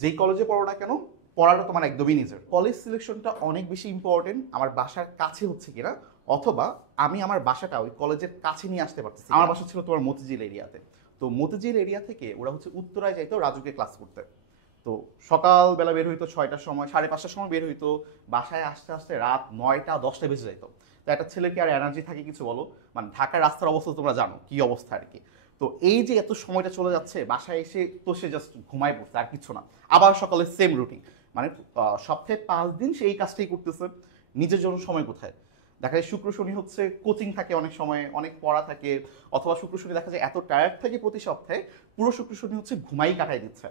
যেই কলেজে পড়ো না কেন, পড়াটা তোমার একদমই নিজের। কলেজ সিলেকশনটা অনেক বেশি ইম্পর্টেন্ট আমার বাসার কাছে হচ্ছে কিনা, অথবা আমি আমার বাসাটা ওই কলেজের কাছে নিয়ে আসতে পারতেছি। আমার বাসা ছিল তোমার মতিঝিল এরিয়াতে। তো মতিঝিল এরিয়া থেকে ওরা হচ্ছে উত্তরায় যাইতো রাজুকে ক্লাস করতে। তো সকালবেলা বের হইতো 6টার সময়, 5:30টার সময় বের হইতো, বাসায় আসতে আসতে রাত 9টা 10টা বেজে যাইতো। তো একটা ছেলের কি আর এনার্জি থাকে কিছু বলো? মানে ঢাকার রাস্তার অবস্থা তোমরা জানো কি অবস্থা আর কি। তো এই যে এত সময়টা চলে যাচ্ছে, বাসায় এসে তো সে জাস্ট ঘুমায় পড়ছে আর কিছু না। আবার সকালে সেম রুটিন, মানে সপ্তাহে 5 দিন সে এই কাজটাই করতেছে। নিজের জন্য সময় কোথায়? দেখা যায় শুক্র শনি হচ্ছে কোচিং থাকে, অনেক সময় অনেক পড়া থাকে, অথবা শুক্র শনি দেখা যায় এত টায়ার্ড থাকে প্রতি সপ্তাহে, পুরো শুক্র শনি হচ্ছে ঘুমাই কাটাই দিচ্ছে।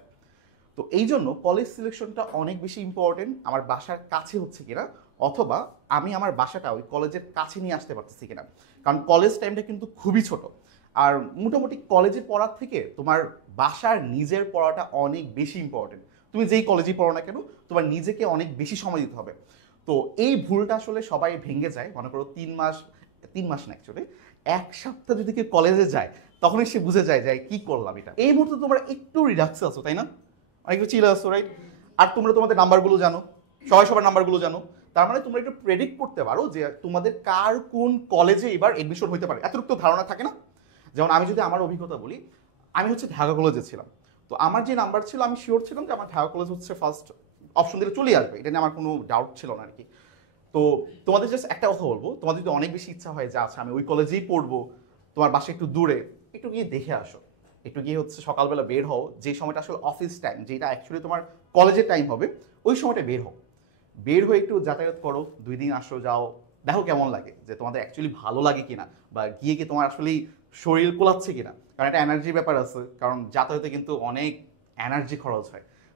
তো এই জন্য কলেজ সিলেকশনটা অনেক বেশি ইম্পর্টেন্ট আমার বাসার কাছে হচ্ছে কিনা, অথবা আমি আমার বাসাটা ওই কলেজের কাছে নিয়ে আসতে পারতেছি কিনা। কারণ কলেজ টাইমটা কিন্তু খুবই ছোট। আর মোটামুটি কলেজে পড়ার থেকে তোমার বাসার নিজের পড়াটা অনেক বেশি ইম্পর্টেন্ট। তুমি যেই কলেজেই পড়ো না কেন, তোমার নিজেকে অনেক বেশি সময় দিতে হবে। তো এই ভুলটা আসলে সবাই ভেঙে যায়, মনে করো 3 মাস, 3 মাস না অ্যাকচুয়ালি 1 সপ্তাহ যদি কেউ কলেজে যায়, তখনই সে বুঝে যায় যে কি করলাম এটা। এই মুহূর্তে তোমরা একটু রিল্যাক্সে আছো, তাই না? অনেকটা চিল আসছো, রাইট? আর তোমরা তোমাদের নাম্বারগুলো জানো, সবাই সবার নাম্বারগুলো জানো। তার মানে তোমরা একটু প্রেডিক্ট করতে পারো যে তোমাদের কার কোন কলেজে এবার এডমিশন হতে পারে, এতটুকু ধারণা থাকে না? যেমন আমি যদি আমার অভিজ্ঞতা বলি, আমি হচ্ছে ঢাকা কলেজে ছিলাম। তো আমার যে নাম্বার ছিল, আমি শিওর ছিলাম যে আমার ঢাকা কলেজ হচ্ছে ফার্স্ট অপশন দিলে চলে আসবে, এটা নিয়ে আমার কোনো ডাউট ছিল না আর কি। তো তোমাদের জাস্ট একটা কথা বলবো, তোমাদের যদি অনেক বেশি ইচ্ছা হয় যে আচ্ছা আমি ওই কলেজেই পড়বো, তোমার বাসা একটু দূরে, একটু গিয়ে দেখে আসো। একটু গিয়ে হচ্ছে সকালবেলা বের হও, যে সময়টা আসলে অফিস টাইম, যেটা অ্যাকচুয়ালি তোমার কলেজের টাইম হবে, ওই সময়টা বের হও। বের হয়ে একটু যাতায়াত করো, 2 দিন আসো যাও, দেখো কেমন লাগে, যে তোমাদের অ্যাকচুয়ালি ভালো লাগে কিনা, বা গিয়ে কি তোমার আসলেই শরীর কোলাচ্ছে কিনা। কারণ একটা এনার্জির ব্যাপার আছে, কারণ যাতায়াতে কিন্তু অনেক এনার্জি খরচ হয়।